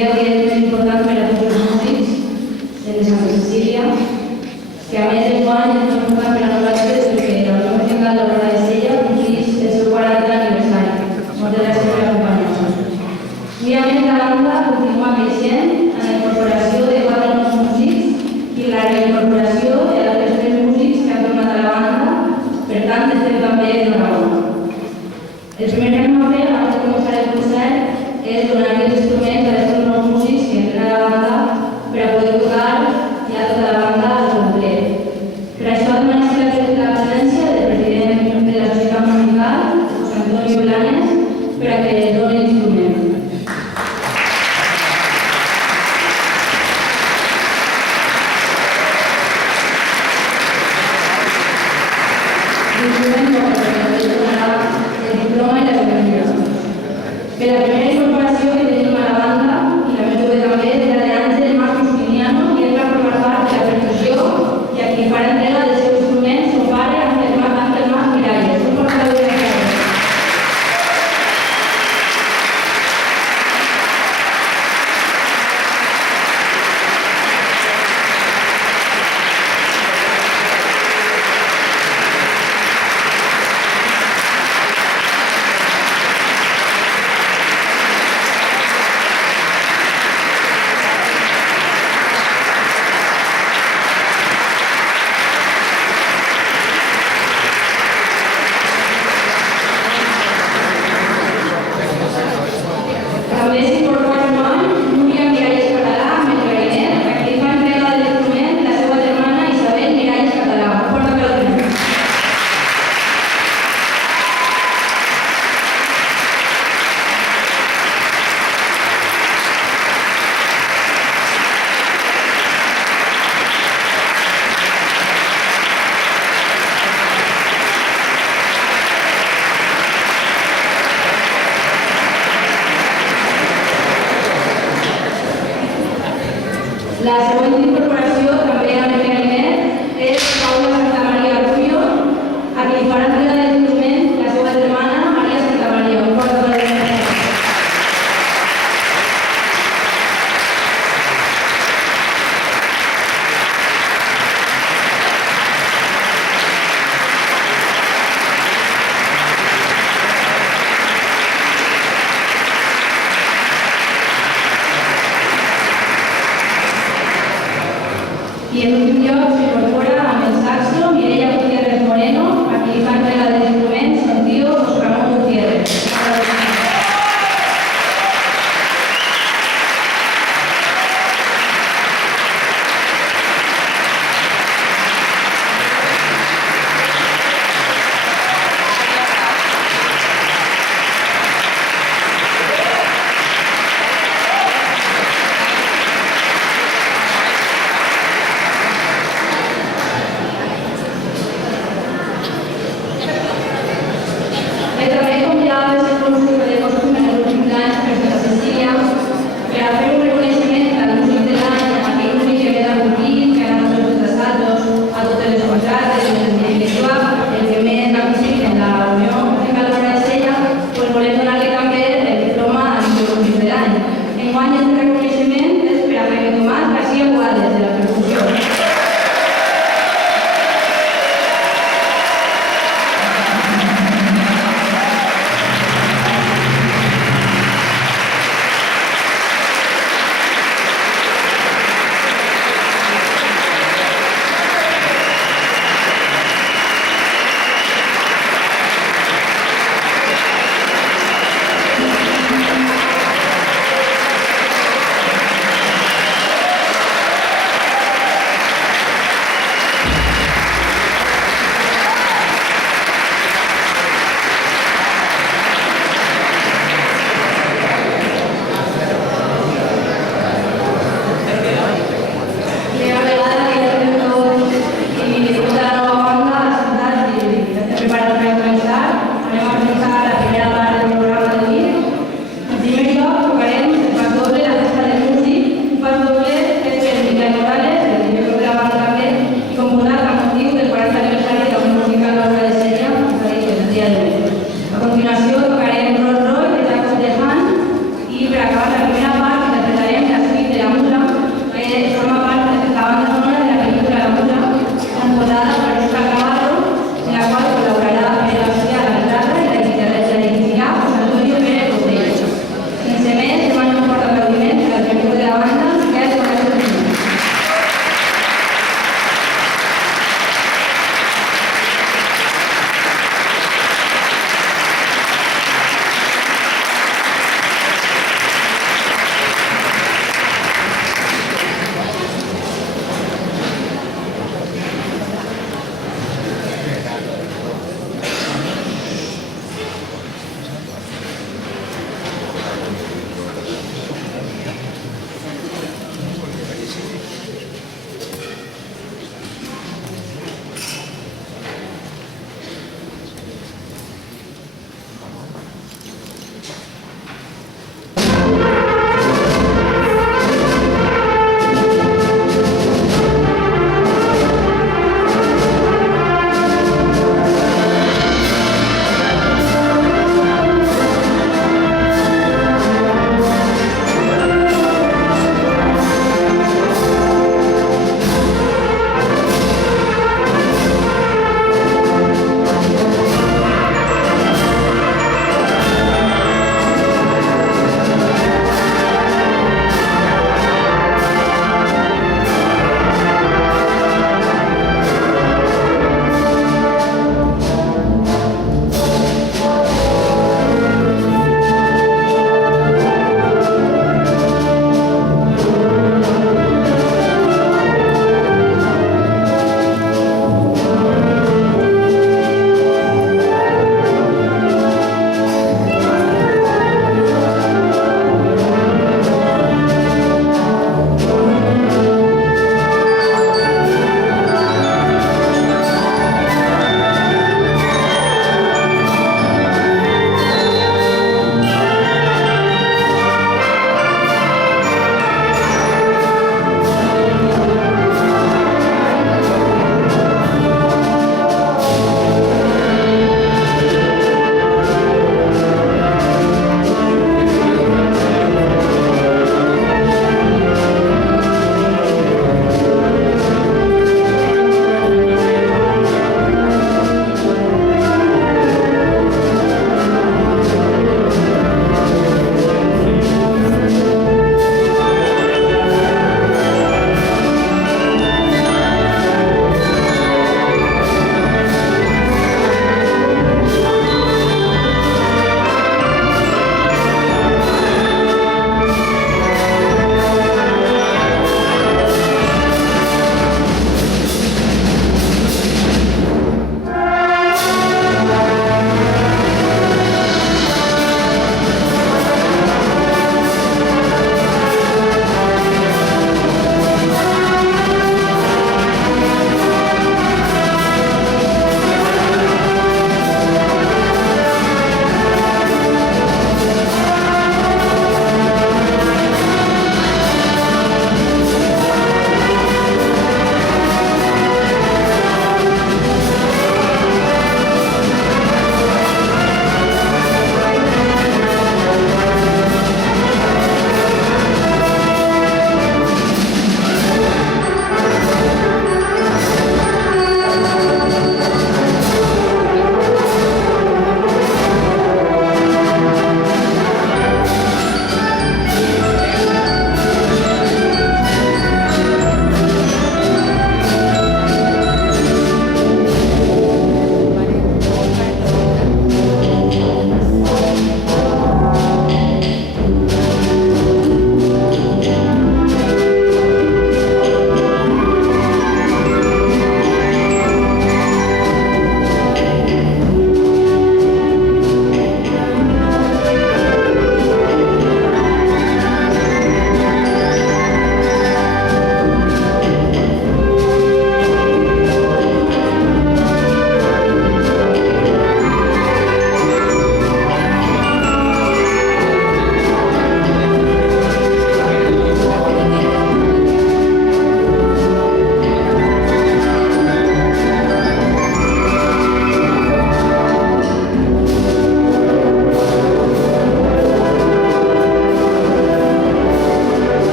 dia avui és més important per a tots els músics de Santa Cecília, que a més d'enguany és molt important per a nosaltres perquè la Unió Musical de l'Hora de Sella complís el seu 40 aniversari. Moltes gràcies per acompanyar-nos. Òbviament, la banda continua creixent en la incorporació de 4 nous músics i la reincorporació de altres 3 músics que han tornat a la banda, per tant, estem també d'enhorabona. El primer que hem de fer abans de començar el concert és donar els instruments a aquests nous músics que entren a la banda per a poder tocar ja tota la banda al complet. Per això demanem la presència del president de la Societat Musical, José Antonio Blanes, per a que doni l'instrument. Per la primera incorporació que tenim a la banda, i la més jove també, és la d'Àngel Marcos Piniano, i entra a formar part de la percussió i a qui farà entrega del seu instrument son pare Ángel Mas Miralles. Un fort aplaudiment a ell. També s'incorpora el Núria Miralles Català amb el clarinet, a qui fa entrega de l'instrument la seva germana Isabel Miralles Català. Un fort aplaudiment. La següent incorporació, també amb el clarinet, és Paula Santamaria Rubio, a qui farà entrega de l'instrument la seva germana Maria Santamaria. Un fort aplaudiment. I en últim lloc s'incorpora amb el saxo Mireia Gutiérrez Moreno, a qui fa entrega de l'instrument son tío José Ramón Gutiérrez. També com ja va ser costum en els últims anys per Santa Cecília, per a fer un reconeixement al músic de l'any, a aquell músic que ve d'acollir, que ha anat a tots els assaltos, a totes les contractes, en definitiva, el que més ha aconseguit en la Unió Musical de l'Hora de Sella, doncs volem donar-li també el diploma al millor músic de l'any. Enguany, aquest reconeixement és per a Jaime Tomàs García Guades, de la percussió.